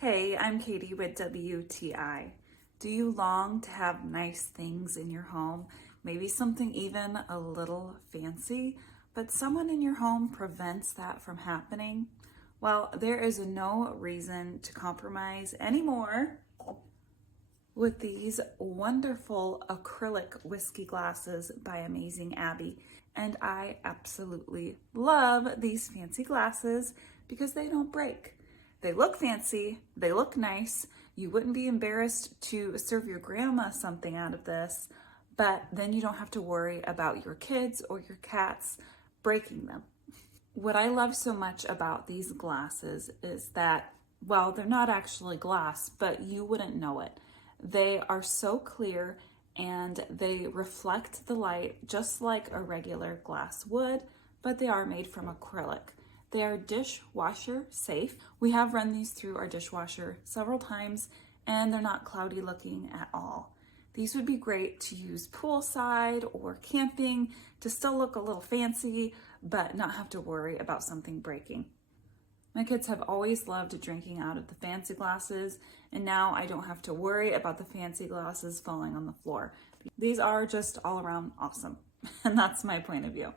Hey, I'm Katie with WTI. Do you long to have nice things in your home? Maybe something even a little fancy, but someone in your home prevents that from happening? Well, there is no reason to compromise anymore with these wonderful acrylic whiskey glasses by Amazing Abby. And I absolutely love these fancy glasses because they don't break. They look fancy, they look nice. You wouldn't be embarrassed to serve your grandma something out of this, but then you don't have to worry about your kids or your cats breaking them. What I love so much about these glasses is that, well, they're not actually glass, but you wouldn't know it. They are so clear and they reflect the light just like a regular glass would, but they are made from acrylic. They are dishwasher safe. We have run these through our dishwasher several times and they're not cloudy looking at all. These would be great to use poolside or camping to still look a little fancy, but not have to worry about something breaking. My kids have always loved drinking out of the fancy glasses, and now I don't have to worry about the fancy glasses falling on the floor. These are just all around awesome, and that's my point of view.